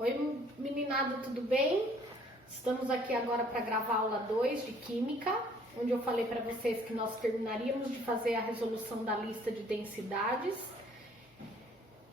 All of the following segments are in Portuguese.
Oi, meninada, tudo bem? Estamos aqui agora para gravar a aula 2 de Química, onde eu falei para vocês que nós terminaríamos de fazer a resolução da lista de densidades.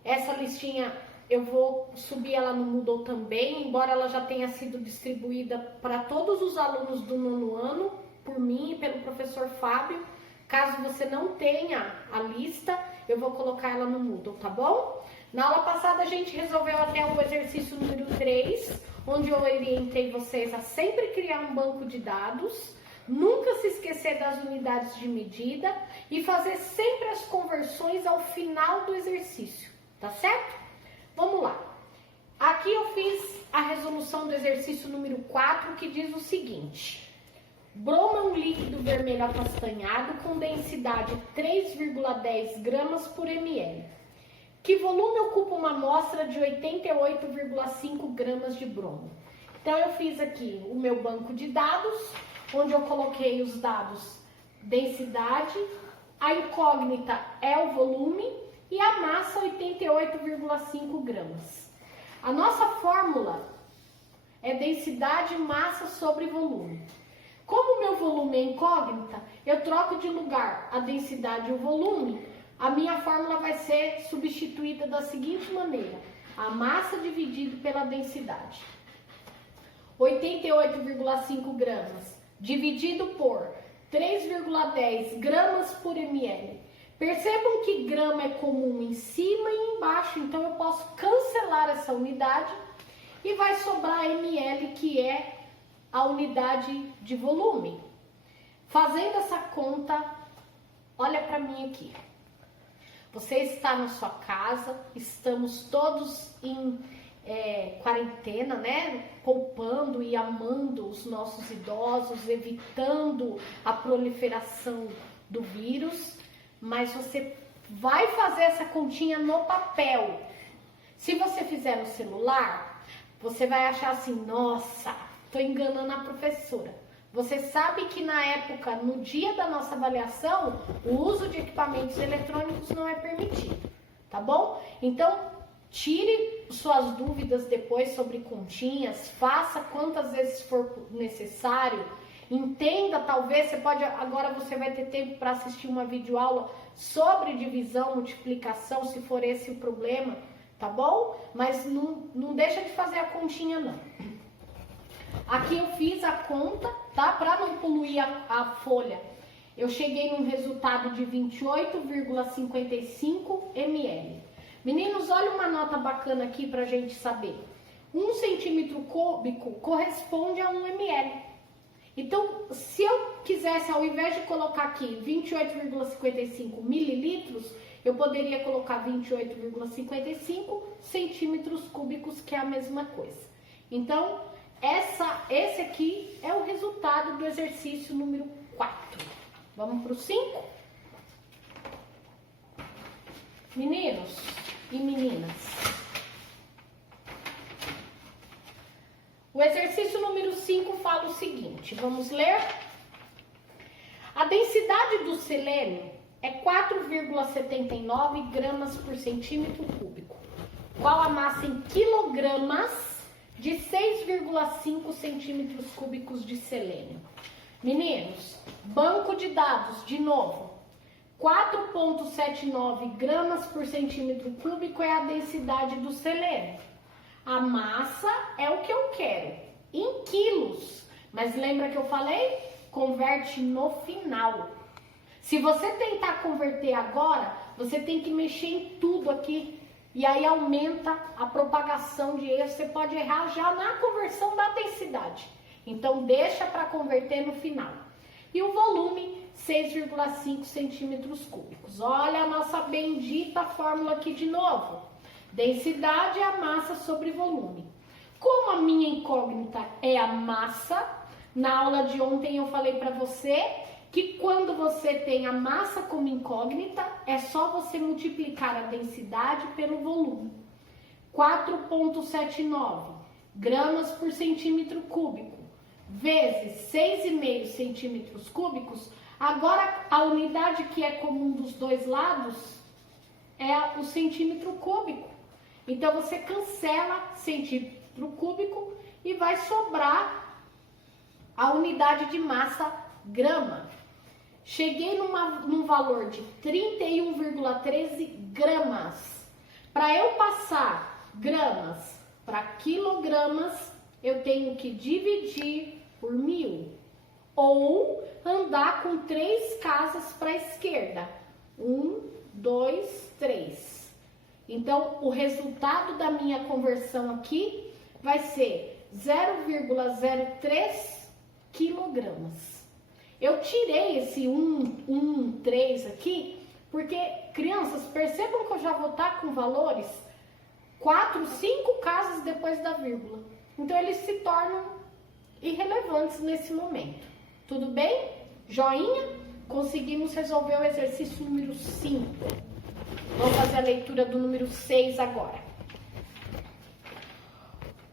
Essa listinha eu vou subir ela no Moodle também, embora ela já tenha sido distribuída para todos os alunos do 9º ano, por mim e pelo professor Fábio. Caso você não tenha a lista, eu vou colocar ela no Moodle, tá bom? Na aula passada a gente resolveu até o exercício número 3, onde eu orientei vocês a sempre criar um banco de dados, nunca se esquecer das unidades de medida e fazer sempre as conversões ao final do exercício, tá certo? Vamos lá. Aqui eu fiz a resolução do exercício número 4, que diz o seguinte: bromo é um líquido vermelho acastanhado com densidade 3,10 gramas por ml. Que volume ocupa uma amostra de 88,5 gramas de bromo? Então, eu fiz aqui o meu banco de dados, onde eu coloquei os dados densidade, a incógnita é o volume e a massa 88,5 gramas. A nossa fórmula é densidade massa sobre volume. Como o meu volume é incógnita, eu troco de lugar a densidade e o volume. A minha fórmula vai ser substituída da seguinte maneira: a massa dividido pela densidade. 88,5 gramas dividido por 3,10 gramas por ml. Percebam que grama é comum em cima e embaixo, então eu posso cancelar essa unidade e vai sobrar ml, que é a unidade de volume. Fazendo essa conta, olha para mim aqui. Você está na sua casa, estamos todos em quarentena, né? Poupando e amando os nossos idosos, evitando a proliferação do vírus, mas você vai fazer essa continha no papel. Se você fizer no celular, você vai achar assim: nossa, estou enganando a professora. Você sabe que na época, no dia da nossa avaliação, o uso de equipamentos eletrônicos não é permitido, tá bom? Então, tire suas dúvidas depois sobre continhas, faça quantas vezes for necessário, entenda, talvez agora você vai ter tempo para assistir uma videoaula sobre divisão, multiplicação, se for esse o problema, tá bom? Mas não deixa de fazer a continha não. Aqui eu fiz a conta, tá? Para não poluir a folha, eu cheguei num resultado de 28,55 ml. Meninos, olha uma nota bacana aqui pra gente saber. 1 centímetro cúbico corresponde a 1 ml. Então, se eu quisesse, ao invés de colocar aqui 28,55 mililitros, eu poderia colocar 28,55 centímetros cúbicos, que é a mesma coisa. Então, esse aqui é o resultado do exercício número 4. Vamos para o 5? Meninos e meninas, o exercício número 5 fala o seguinte, vamos ler? A densidade do selênio é 4,79 gramas por centímetro cúbico. Qual a massa em quilogramas de 6,5 centímetros cúbicos de selênio? Meninos, banco de dados, de novo, 4,79 gramas por centímetro cúbico é a densidade do selênio. A massa é o que eu quero, em quilos. Mas lembra que eu falei? Converte no final. Se você tentar converter agora, você tem que mexer em tudo aqui. E aí aumenta a propagação de erro. Você pode errar já na conversão da densidade. Então, deixa para converter no final. E o volume, 6,5 centímetros cúbicos. Olha a nossa bendita fórmula aqui de novo. Densidade é a massa sobre volume. Como a minha incógnita é a massa, na aula de ontem eu falei para você que quando você tem a massa como incógnita, é só você multiplicar a densidade pelo volume. 4,79 gramas por centímetro cúbico vezes 6,5 centímetros cúbicos. Agora, a unidade que é comum dos dois lados é o centímetro cúbico. Então você cancela centímetro cúbico e vai sobrar a unidade de massa grama. Cheguei num valor de 31,13 gramas. Para eu passar gramas para quilogramas, eu tenho que dividir por 1000. Ou andar com 3 casas para a esquerda. 1, 2, 3. Então, o resultado da minha conversão aqui vai ser 0,03 quilogramas. Eu tirei esse 3 aqui, porque, crianças, percebam que eu já vou estar com valores 4, 5 casas depois da vírgula. Então, eles se tornam irrelevantes nesse momento. Tudo bem? Joinha? Conseguimos resolver o exercício número 5. Vamos fazer a leitura do número 6 agora.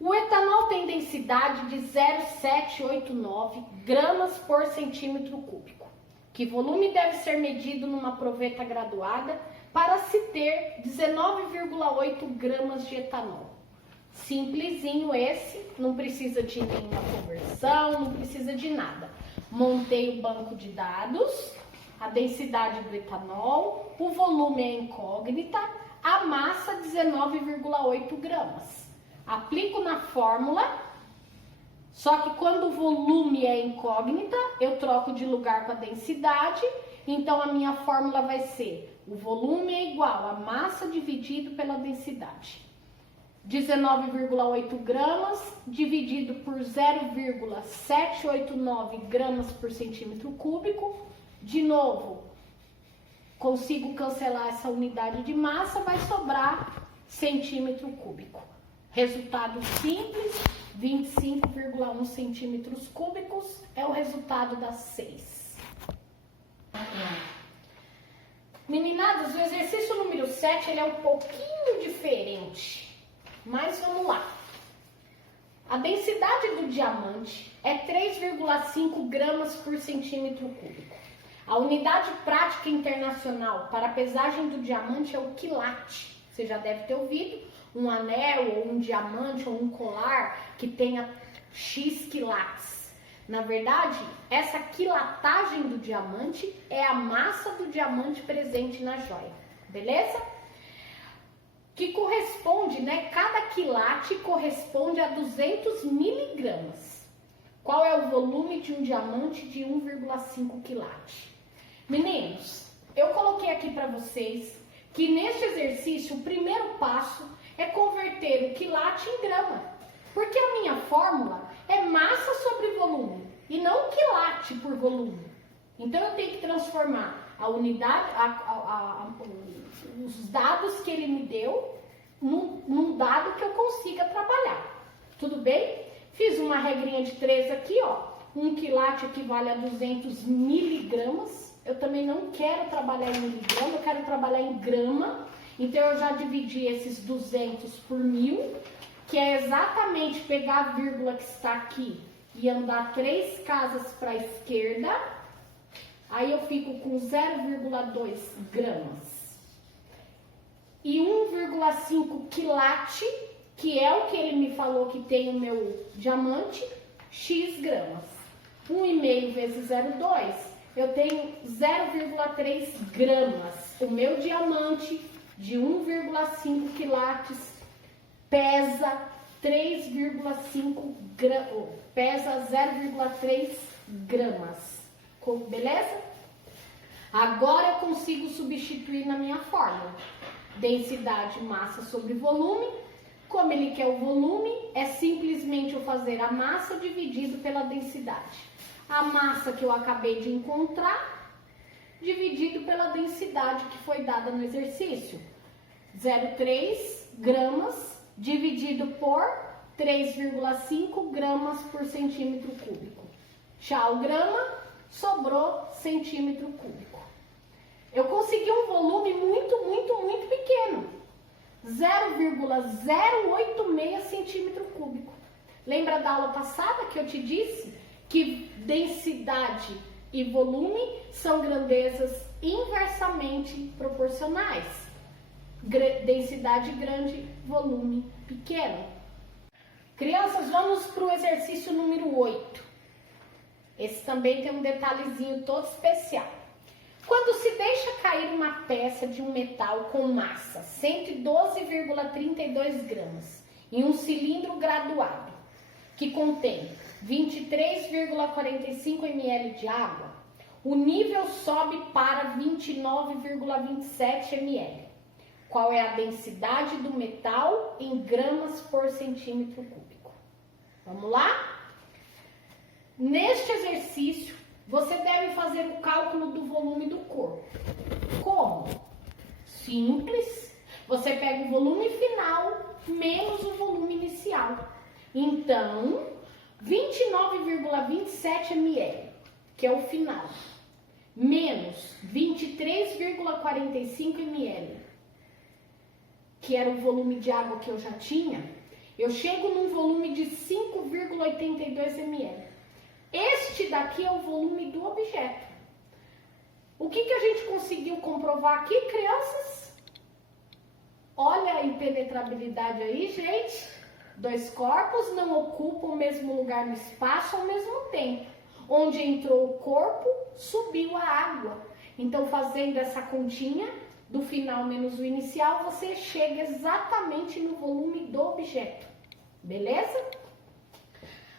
O etanol tem densidade de 0,789 gramas por centímetro cúbico. Que volume deve ser medido numa proveta graduada para se ter 19,8 gramas de etanol? Simplesinho esse, não precisa de nenhuma conversão, não precisa de nada. Montei o banco de dados, a densidade do etanol, o volume é incógnita, a massa 19,8 gramas. Aplico na fórmula, só que quando o volume é incógnita, eu troco de lugar com a densidade, então a minha fórmula vai ser: o volume é igual a massa dividido pela densidade. 19,8 gramas dividido por 0,789 gramas por centímetro cúbico. De novo, consigo cancelar essa unidade de massa, vai sobrar centímetro cúbico. Resultado simples, 25,1 centímetros cúbicos é o resultado das 6. Meninadas, o exercício número 7 ele é um pouquinho diferente. Mas vamos lá. A densidade do diamante é 3,5 gramas por centímetro cúbico. A unidade prática internacional para a pesagem do diamante é o quilate. Você já deve ter ouvido um anel, ou um diamante, ou um colar que tenha X quilates. Na verdade, essa quilatagem do diamante é a massa do diamante presente na joia. Beleza? Que corresponde, cada quilate corresponde a 200 miligramas. Qual é o volume de um diamante de 1,5 quilate? Meninos, eu coloquei aqui para vocês que neste exercício o primeiro passo é converter o quilate em grama. Porque a minha fórmula é massa sobre volume e não quilate por volume. Então eu tenho que transformar a unidade, os dados que ele me deu num dado que eu consiga trabalhar. Tudo bem? Fiz uma regrinha de 3 aqui, ó. 1 quilate equivale a 200 miligramas. Eu também não quero trabalhar em miligrama, eu quero trabalhar em grama. Então eu já dividi esses 200 por 1000, que é exatamente pegar a vírgula que está aqui e andar 3 casas para a esquerda. Aí eu fico com 0,2 gramas. E 1,5 quilate, que é o que ele me falou que tem o meu diamante, X gramas. 1,5 vezes 0,2, eu tenho 0,3 gramas. O meu diamante de 1,5 quilates pesa 3,5 gramas, pesa 0,3 gramas. Beleza? Agora eu consigo substituir na minha fórmula. Densidade, massa sobre volume. Como ele quer o volume, é simplesmente eu fazer a massa dividido pela densidade. A massa que eu acabei de encontrar, dividido pela densidade que foi dada no exercício. 0,3 gramas dividido por 3,5 gramas por centímetro cúbico. Tchau, grama. Sobrou centímetro cúbico. Eu consegui um volume muito, muito, muito pequeno. 0,086 centímetro cúbico. Lembra da aula passada que eu te disse que densidade e volume são grandezas inversamente proporcionais? densidade grande, volume pequeno. Crianças, vamos para o exercício número 8. Esse também tem um detalhezinho todo especial. Quando se deixa cair uma peça de um metal com massa 112,32 gramas em um cilindro graduado, que contém 23,45 ml de água, o nível sobe para 29,27 ml. Qual é a densidade do metal em gramas por centímetro cúbico? Vamos lá? Neste exercício, você deve fazer o cálculo do volume do corpo. Como? Simples. Você pega o volume final menos o volume inicial. Então, 29,27 ml, que é o final, menos 23,45 ml, que era o volume de água que eu já tinha, eu chego num volume de 5,82 ml. Este daqui é o volume do objeto. O que a gente conseguiu comprovar aqui, crianças? Olha a impenetrabilidade aí, gente. Dois corpos não ocupam o mesmo lugar no espaço ao mesmo tempo. Onde entrou o corpo, subiu a água. Então, fazendo essa continha do final menos o inicial, você chega exatamente no volume do objeto. Beleza?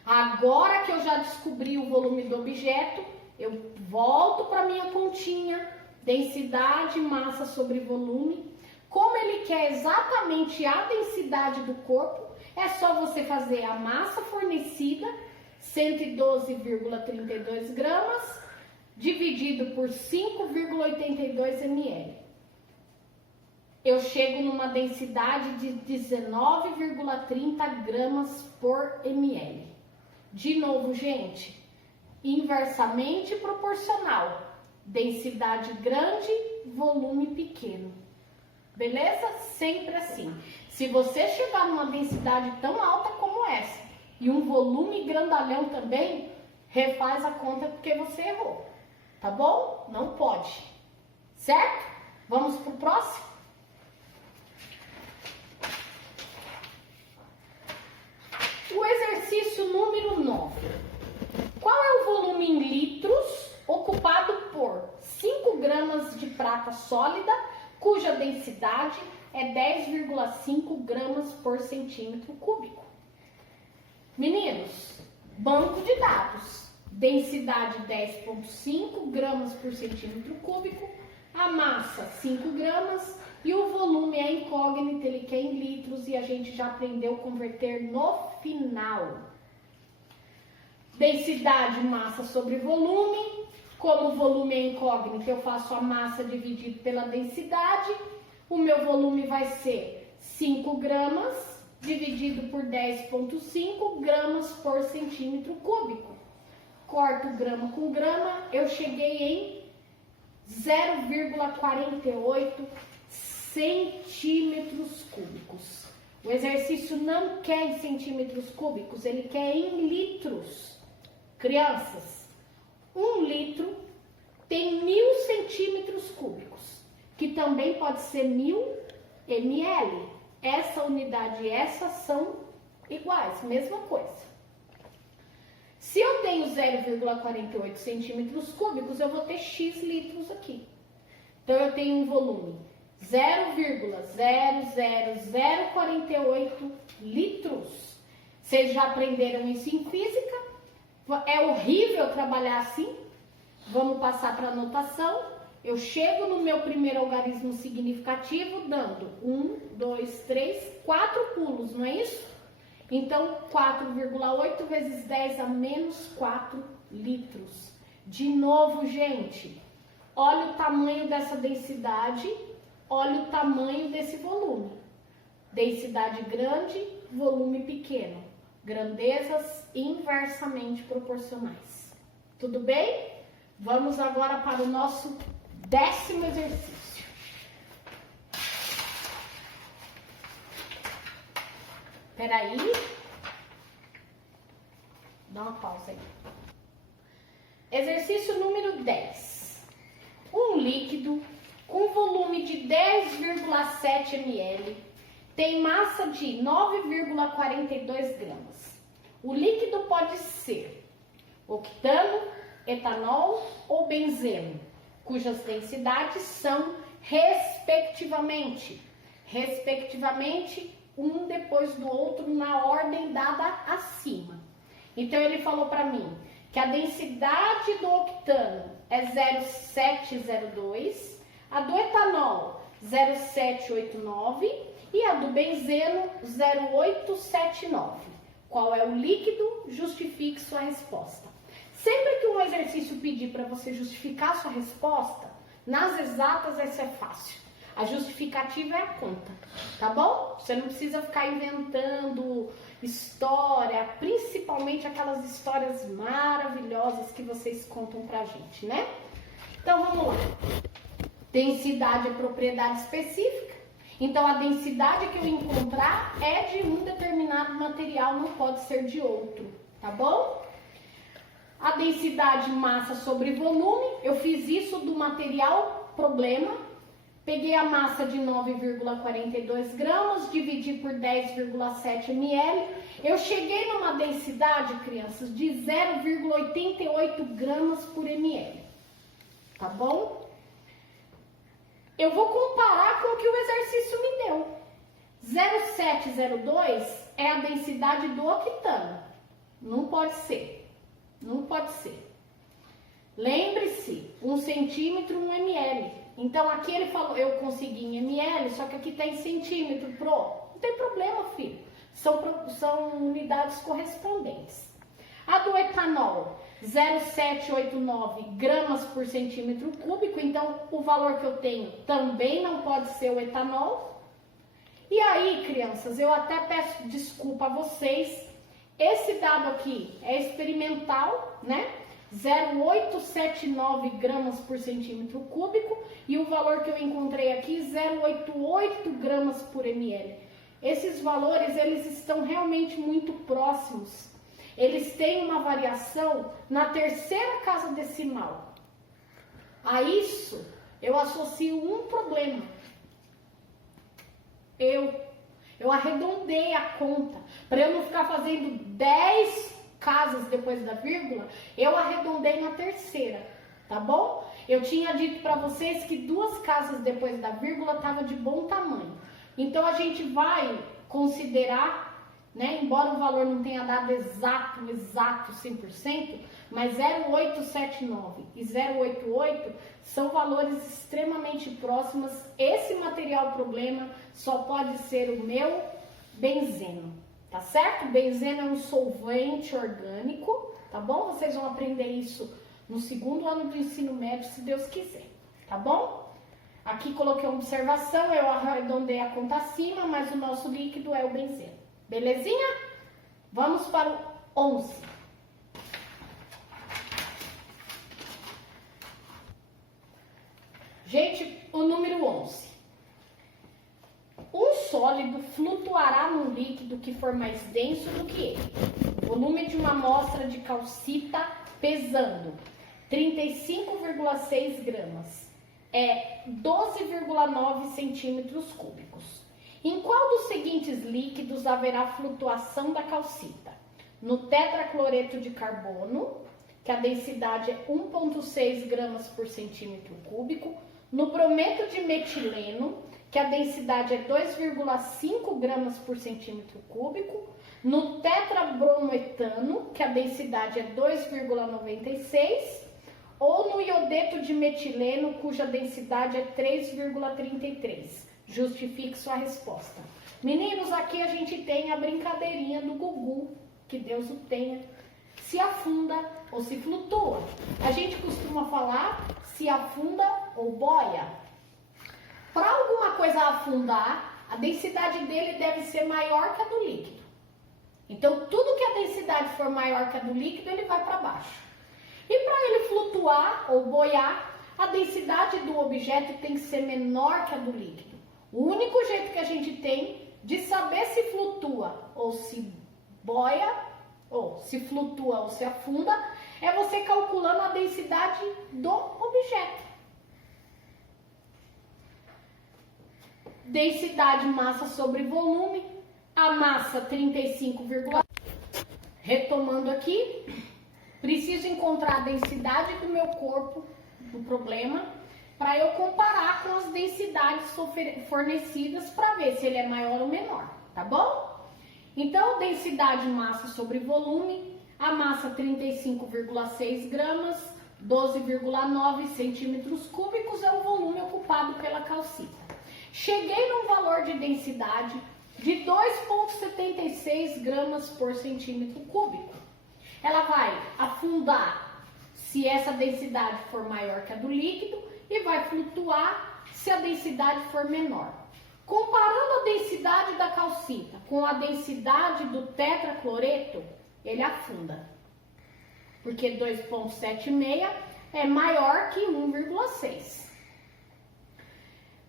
Agora que eu já descobri o volume do objeto, eu volto para minha continha, densidade, massa sobre volume. Como ele quer exatamente a densidade do corpo, é só você fazer a massa fornecida, 112,32 gramas, dividido por 5,82 ml. Eu chego numa densidade de 19,30 gramas por ml. De novo, gente, inversamente proporcional. Densidade grande, volume pequeno. Beleza? Sempre assim. Se você chegar numa densidade tão alta como essa e um volume grandalhão também, refaz a conta porque você errou. Tá bom? Não pode. Certo? Vamos pro próximo? O exercício número 9. Qual é o volume em litros ocupado por 5 gramas de prata sólida, cuja densidade é 10,5 gramas por centímetro cúbico? Meninos, banco de dados. Densidade 10,5 gramas por centímetro cúbico, a massa 5 gramas e o volume é incógnito, ele quer em litros e a gente já aprendeu a converter no final. Densidade, massa sobre volume. Como o volume é incógnito, eu faço a massa dividido pela densidade. O meu volume vai ser 5 gramas dividido por 10,5 gramas por centímetro cúbico. Corto grama com grama, eu cheguei em 0,48 centímetros cúbicos. O exercício não quer em centímetros cúbicos, ele quer em litros. Crianças, 1 litro tem 1000 centímetros cúbicos, que também pode ser 1000 ml. Essa unidade e essa são iguais, mesma coisa. Se eu tenho 0,48 centímetros cúbicos, eu vou ter X litros aqui. Então, eu tenho um volume 0,00048 litros. Vocês já aprenderam isso em física? É horrível trabalhar assim? Vamos passar para a anotação. Eu chego no meu primeiro algarismo significativo dando 1, 2, 3, 4 pulos, não é isso? Então, 4,8 vezes 10 a menos 4 litros. De novo, gente, olha o tamanho dessa densidade, olha o tamanho desse volume. Densidade grande, volume pequeno. Grandezas inversamente proporcionais. Tudo bem? Vamos agora para o nosso 10º exercício. Peraí. Dá uma pausa aí. Exercício número 10. Um líquido com volume de 10,7 ml, tem massa de 9,42 gramas. O líquido pode ser octano, etanol ou benzeno, cujas densidades são respectivamente, um depois do outro na ordem dada acima. Então ele falou para mim que a densidade do octano é 0,702, a do etanol 0,789 e a do benzeno 0,879. Qual é o líquido? Justifique sua resposta. Sempre que um exercício pedir para você justificar sua resposta, nas exatas isso é fácil. A justificativa é a conta, tá bom? Você não precisa ficar inventando história, principalmente aquelas histórias maravilhosas que vocês contam pra gente, né? Então vamos lá. Densidade é propriedade específica. Então a densidade que eu encontrar é de um determinado material, não pode ser de outro, tá bom? A densidade massa sobre volume, eu fiz isso do material problema. Peguei a massa de 9,42 gramas, dividi por 10,7 ml. Eu cheguei numa densidade, crianças, de 0,88 gramas por ml. Tá bom? Eu vou comparar com o que o exercício me deu. 0,702 é a densidade do octano. Não pode ser. Não pode ser. Lembre-se, 1 centímetro, 1 ml. Então aqui ele falou, eu consegui em ml, só que aqui está em centímetro, não tem problema, filho. São unidades correspondentes. A do etanol, 0,789 gramas por centímetro cúbico, então o valor que eu tenho também não pode ser o etanol. E aí, crianças, eu até peço desculpa a vocês, esse dado aqui é experimental, né? 0,879 gramas por centímetro cúbico e o valor que eu encontrei aqui, 0,88 gramas por ml. Esses valores, eles estão realmente muito próximos. Eles têm uma variação na terceira casa decimal. A isso, eu associo um problema. Eu arredondei a conta. Para eu não ficar fazendo 10 casas depois da vírgula, eu arredondei na terceira, tá bom? Eu tinha dito para vocês que 2 casas depois da vírgula estava de bom tamanho. Então a gente vai considerar, né, embora o valor não tenha dado exato 100%, mas 0,879 e 0,88 são valores extremamente próximos. Esse material problema só pode ser o meu benzeno. Tá certo? Benzeno é um solvente orgânico, tá bom? Vocês vão aprender isso no 2º ano do ensino médio, se Deus quiser, tá bom? Aqui coloquei uma observação, eu arredondei a conta acima, mas o nosso líquido é o benzeno. Belezinha? Vamos para o 11. Gente, o número 11. Um sólido flutuará num líquido que for mais denso do que ele. O volume de uma amostra de calcita pesando 35,6 gramas é 12,9 centímetros cúbicos. Em qual dos seguintes líquidos haverá flutuação da calcita? No tetracloreto de carbono, que a densidade é 1,6 gramas por centímetro cúbico. No brometo de metileno, que a densidade é 2,5 gramas por centímetro cúbico. No tetrabromoetano, que a densidade é 2,96. Ou no iodeto de metileno, cuja densidade é 3,33. Justifique sua resposta. Meninos, aqui a gente tem a brincadeirinha do Gugu, que Deus o tenha. Se afunda ou se flutua. A gente costuma falar se afunda ou boia. Para alguma coisa afundar, a densidade dele deve ser maior que a do líquido. Então, tudo que a densidade for maior que a do líquido, ele vai para baixo. E para ele flutuar ou boiar, a densidade do objeto tem que ser menor que a do líquido. O único jeito que a gente tem de saber se flutua ou se boia, ou se flutua ou se afunda, é você calculando a densidade do objeto. densidade massa sobre volume, a massa 35, retomando aqui, preciso encontrar a densidade do meu corpo, do problema, para eu comparar com as densidades fornecidas para ver se ele é maior ou menor, tá bom? Então, densidade massa sobre volume, a massa 35,6 gramas, 12,9 centímetros cúbicos é o volume ocupado pela calcita. Cheguei num valor de densidade de 2,76 gramas por centímetro cúbico. Ela vai afundar se essa densidade for maior que a do líquido e vai flutuar se a densidade for menor. Comparando a densidade da calcita com a densidade do tetracloreto, ele afunda, porque 2,76 é maior que 1,6.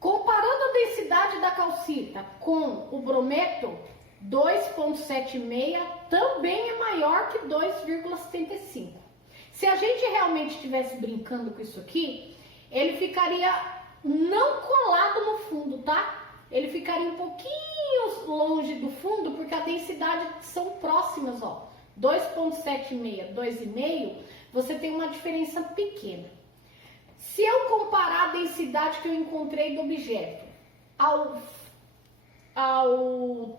Comparando a densidade da calcita com o brometo, 2,76 também é maior que 2,75. Se a gente realmente estivesse brincando com isso aqui, ele ficaria não colado no fundo, tá? Ele ficaria um pouquinho longe do fundo, porque a densidade são próximas, ó. 2,76, 2,5, você tem uma diferença pequena. Se eu comparar a densidade que eu encontrei do objeto ao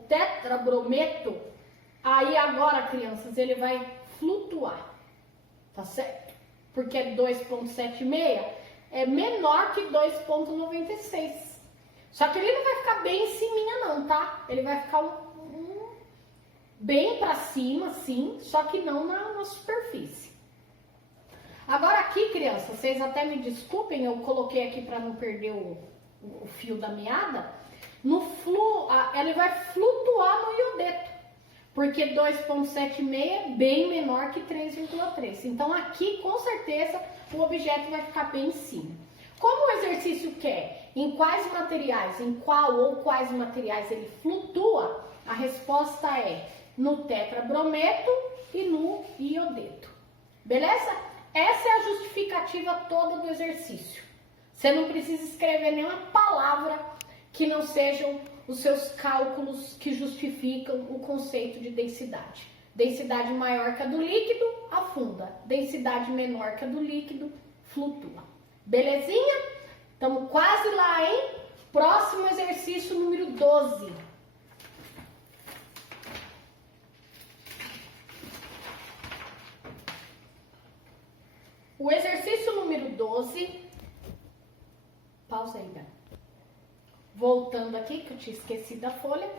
tetrabrometo, aí agora, crianças, ele vai flutuar, tá certo? Porque 2,76 é menor que 2,96. Só que ele não vai ficar bem em cima não, tá? Ele vai ficar bem para cima, sim, só que não na superfície. Agora aqui, crianças, vocês até me desculpem, eu coloquei aqui para não perder o fio da meada. Ele vai flutuar no iodeto, porque 2,76 é bem menor que 3,3. Então aqui, com certeza, o objeto vai ficar bem em cima. Como o exercício quer em quais materiais, em qual ou quais materiais ele flutua, a resposta é no tetrabrometo e no iodeto. Beleza? Essa é a justificativa toda do exercício. Você não precisa escrever nenhuma palavra que não sejam os seus cálculos que justificam o conceito de densidade. Densidade maior que a do líquido, afunda. Densidade menor que a do líquido, flutua. Belezinha? Estamos quase lá, hein? Próximo exercício número 12. O exercício número 12, pausa aí, né? Voltando aqui, que eu tinha esquecido da folha.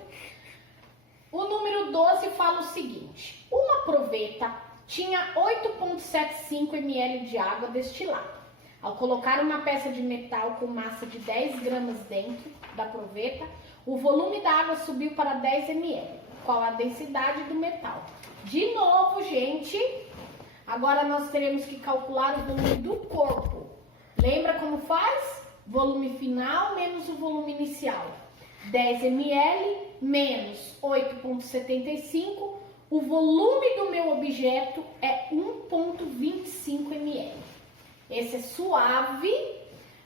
O número 12 fala o seguinte: uma proveta tinha 8,75 ml de água destilada. Ao colocar uma peça de metal com massa de 10 gramas dentro da proveta, o volume da água subiu para 10 ml. Qual a densidade do metal? De novo, gente, agora nós teremos que calcular o volume do corpo. Lembra como faz? Volume final menos o volume inicial. 10 ml menos 8,75. O volume do meu objeto é 1,25 ml. Esse é suave.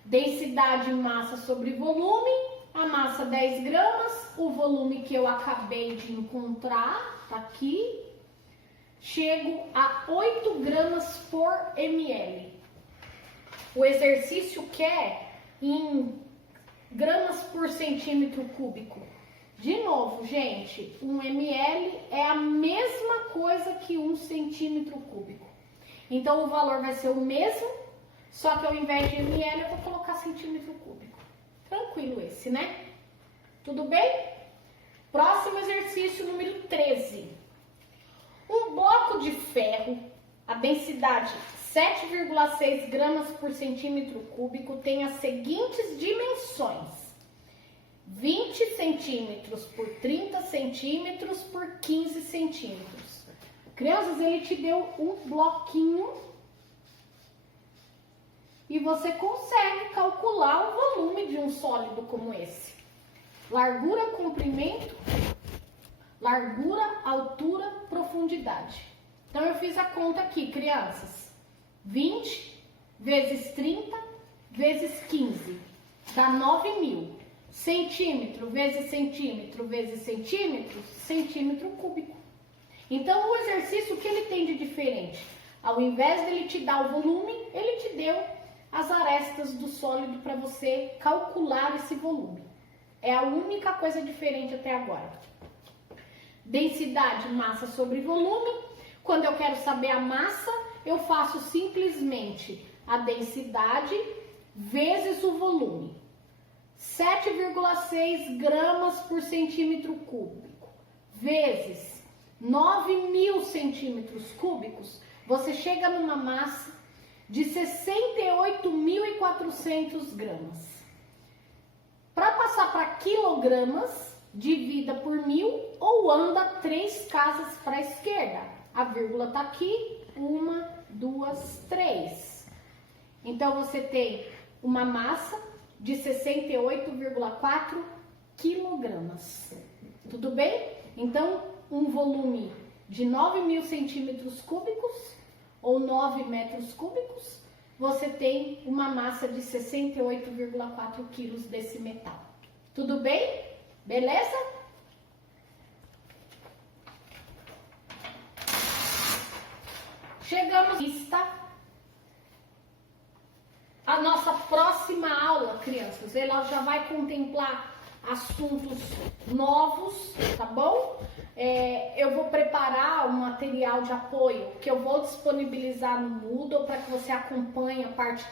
Densidade massa sobre volume. A massa 10 gramas. O volume que eu acabei de encontrar, tá aqui. Chego a 8 gramas por ml. O exercício quer em gramas por centímetro cúbico. De novo, gente, 1 ml é a mesma coisa que 1 centímetro cúbico. Então, o valor vai ser o mesmo, só que ao invés de ml, eu vou colocar centímetro cúbico. Tranquilo esse, né? Tudo bem? Próximo exercício, número 13. Um bloco de ferro, a densidade 7,6 gramas por centímetro cúbico, tem as seguintes dimensões: 20 centímetros por 30 centímetros por 15 centímetros. Crianças, ele te deu um bloquinho e você consegue calcular o volume de um sólido como esse. Largura, comprimento, largura, altura, profundidade. Então eu fiz a conta aqui, crianças. 20 vezes 30 vezes 15 dá 9.000. centímetro vezes centímetro vezes centímetro, centímetro cúbico. Então, o exercício, o que ele tem de diferente? Ao invés de ele te dar o volume, ele te deu as arestas do sólido para você calcular esse volume. É a única coisa diferente até agora. Densidade, massa sobre volume. Quando eu quero saber a massa, eu faço simplesmente a densidade vezes o volume. 7,6 gramas por centímetro cúbico vezes 9.000 centímetros cúbicos, você chega numa massa de 68.400 gramas. Para passar para quilogramas, divida por 1000 ou anda 3 casas para a esquerda. A vírgula está aqui, 1, 2, 3. Então, você tem uma massa de 68,4 quilogramas. Tudo bem? Então, um volume de 9.000 centímetros cúbicos ou 9 metros cúbicos, você tem uma massa de 68,4 quilos desse metal. Tudo bem? Beleza? Chegamos à lista. A nossa próxima aula, crianças, ela já vai contemplar assuntos novos, tá bom? Eu vou preparar um material de apoio que eu vou disponibilizar no Moodle para que você acompanhe a parte de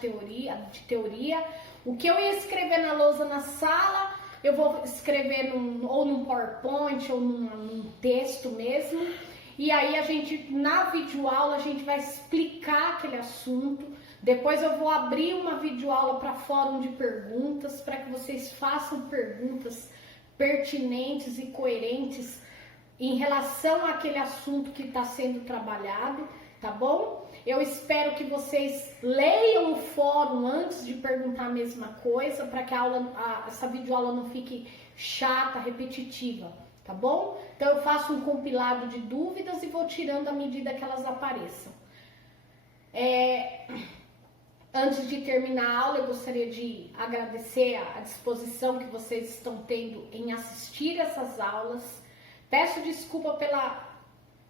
teoria. O que eu ia escrever na lousa na sala, eu vou escrever ou num PowerPoint ou num texto mesmo. E aí na videoaula, a gente vai explicar aquele assunto. Depois eu vou abrir uma videoaula para fórum de perguntas, para que vocês façam perguntas pertinentes e coerentes em relação àquele assunto que está sendo trabalhado, tá bom? Eu espero que vocês leiam o fórum antes de perguntar a mesma coisa, para que essa videoaula não fique chata, repetitiva, tá bom? Então eu faço um compilado de dúvidas e vou tirando à medida que elas apareçam. Antes de terminar a aula, eu gostaria de agradecer a disposição que vocês estão tendo em assistir essas aulas. Peço desculpa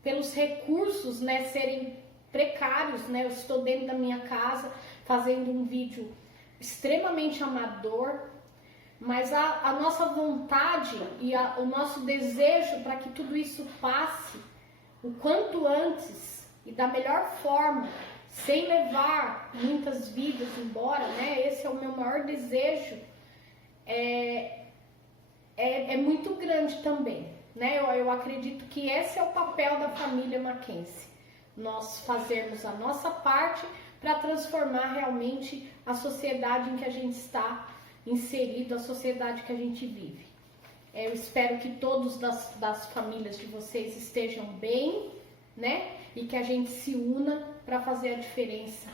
pelos recursos, né, serem precários, né? Eu estou dentro da minha casa fazendo um vídeo extremamente amador, mas a nossa vontade e o nosso desejo para que tudo isso passe o quanto antes e da melhor forma, sem levar muitas vidas embora, né? Esse é o meu maior desejo, é muito grande também, né? Eu acredito que esse é o papel da família Mackenzie, nós fazermos a nossa parte para transformar realmente a sociedade em que a gente está inserido, a sociedade que a gente vive. Eu espero que todos das famílias de vocês estejam bem, né? E que a gente se una para fazer a diferença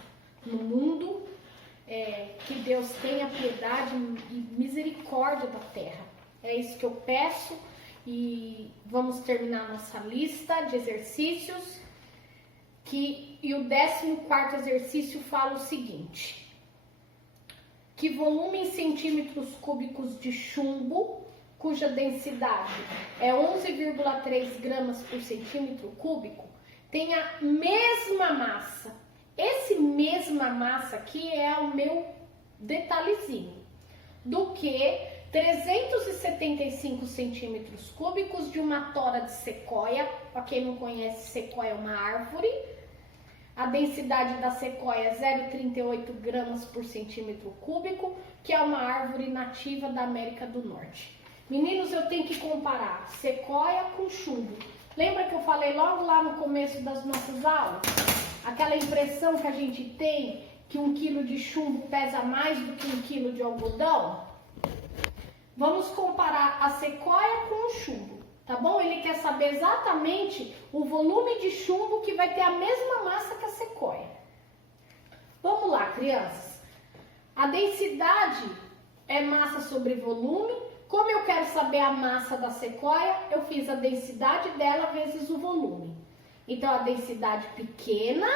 no mundo. Que Deus tenha piedade e misericórdia da terra. É isso que eu peço. E vamos terminar nossa lista de exercícios. E o 14º exercício fala o seguinte: que volume em centímetros cúbicos de chumbo, cuja densidade é 11,3 gramas por centímetro cúbico, tem a mesma massa. Esse mesma massa aqui é o meu detalhezinho, do que 375 centímetros cúbicos de uma tora de sequoia. Para quem não conhece, sequoia é uma árvore. A densidade da sequoia é 0,38 gramas por centímetro cúbico, que é uma árvore nativa da América do Norte. Meninos, eu tenho que comparar sequoia com chumbo. Lembra que eu falei logo lá no começo das nossas aulas? Aquela impressão que a gente tem que 1 quilo de chumbo pesa mais do que 1 quilo de algodão? Vamos comparar a sequoia com o chumbo, tá bom? Ele quer saber exatamente o volume de chumbo que vai ter a mesma massa que a sequoia. Vamos lá, crianças. A densidade é massa sobre volume. Como eu quero saber a massa da sequoia, eu fiz a densidade dela vezes o volume. Então, a densidade pequena,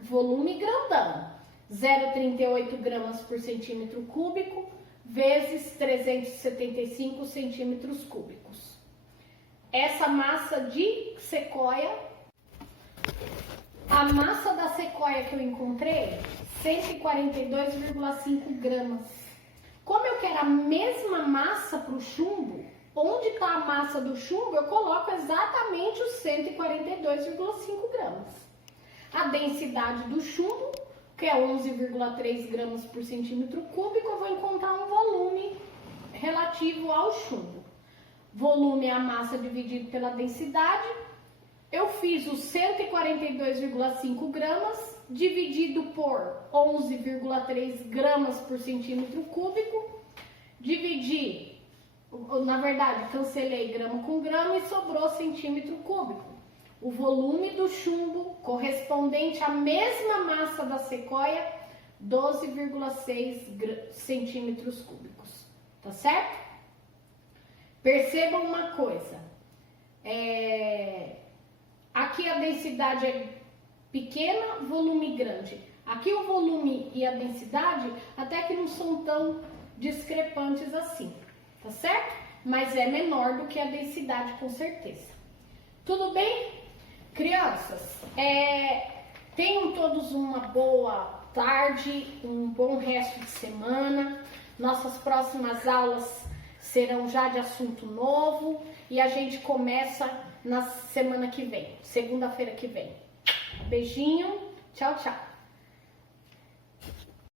volume grandão. 0,38 gramas por centímetro cúbico vezes 375 centímetros cúbicos. Essa massa de sequoia, a massa da sequoia que eu encontrei, 142,5 gramas. Como eu quero a mesma massa para o chumbo, onde está a massa do chumbo, eu coloco exatamente os 142,5 gramas. A densidade do chumbo, que é 11,3 gramas por centímetro cúbico, eu vou encontrar um volume relativo ao chumbo. Volume é a massa dividido pela densidade. Eu fiz os 142,5 gramas dividido por 11,3 gramas por centímetro cúbico. Dividi, na verdade, cancelei grama com grama e sobrou centímetro cúbico. O volume do chumbo correspondente à mesma massa da sequoia, 12,6 centímetros cúbicos. Tá certo? Percebam uma coisa. Aqui a densidade é pequena, volume grande. Aqui o volume e a densidade até que não são tão discrepantes assim, tá certo? Mas é menor do que a densidade, com certeza. Tudo bem? Crianças, tenham todos uma boa tarde, um bom resto de semana. Nossas próximas aulas serão já de assunto novo e a gente começa na semana que vem, segunda-feira que vem. Beijinho, tchau, tchau.